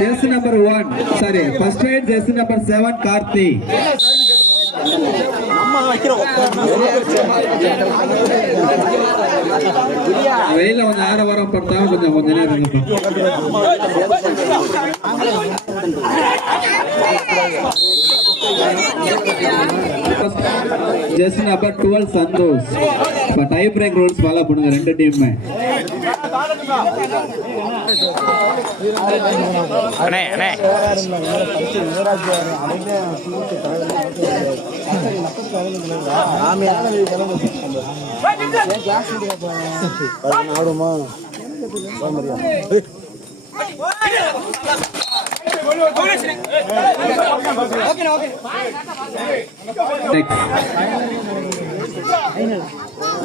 Jersey number one sorry first right jersey number seven Karthi வெயில வந்து ஆற வாரம் கொஞ்சம் கொஞ்ச நேரம் இருங்கப்பா ஜெர்சி நம்பர் டுவெல் சந்தோஷ் இப்போ டை பிரேக் ரூல்ஸ் ஃபாலோ பண்ணுங்க ரெண்டு டீமுமே அண்ணே அண்ணே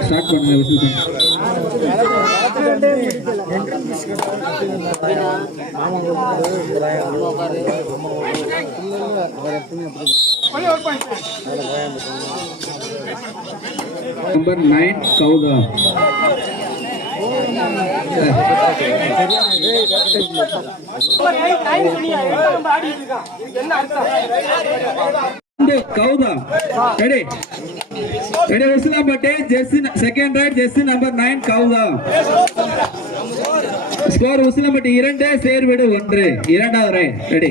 ஸ்டார்ட் பண்ணுங்க விசில் பண்ணுங்க number nine Gowtha Gowtha. Ready. Ready Usilampatti jersey second right jersey number nine Gowtha. Score Usilampatti இரண்டு சேர்வீடு ஒன்று. இரண்டாவது ரைட் ரெடி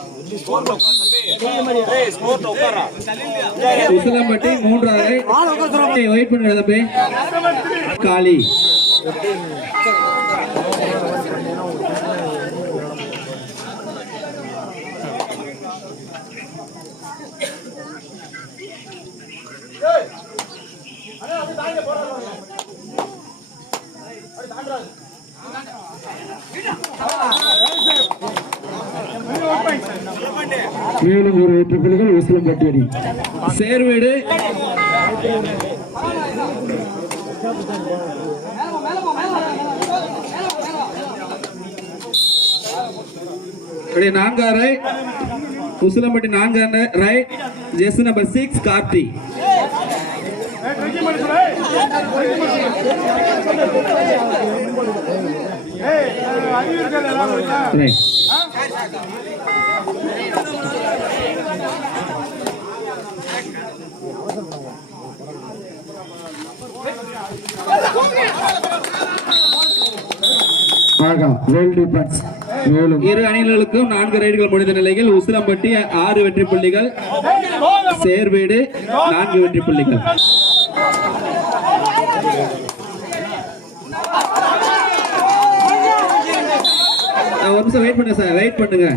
உசிலம்பட்டி மூன்றாவது வெயிட் பண்ணுங்க தம்பி காளி மேலும் ஒரு வெற்றி புள்ளிகள் உசிலம்பட்டி அடி. சேர்வீடு ரைட் உசிலம்பட்டி நான்காம் ரைட் ஜெஸ் நம்பர் சிக்ஸ் கார்த்தி. ரைட் இரு அணிகளுக்கும் நான்கு ரைடுகள் முடிந்த நிலையில் உசிலம்பட்டி ஆறு வெற்றி புள்ளிகள் சேர்வீடு நான்கு வெற்றி புள்ளிகள். ஒரு நிமிஷம் வெயிட் பண்ணுங்க சார் வெயிட் பண்ணுங்க.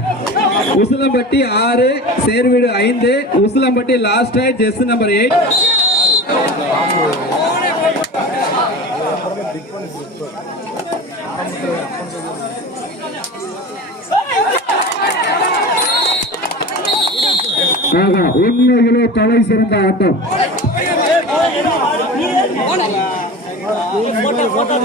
உசிலம்பட்டி ஆறு சேர்வீடு ஐந்து உசிலம்பட்டி லாஸ்ட் ஜெஸ் நம்பர் எயிட் ஆகா உண்மையிலே தலை சிறந்த ஆட்டம் போட்டா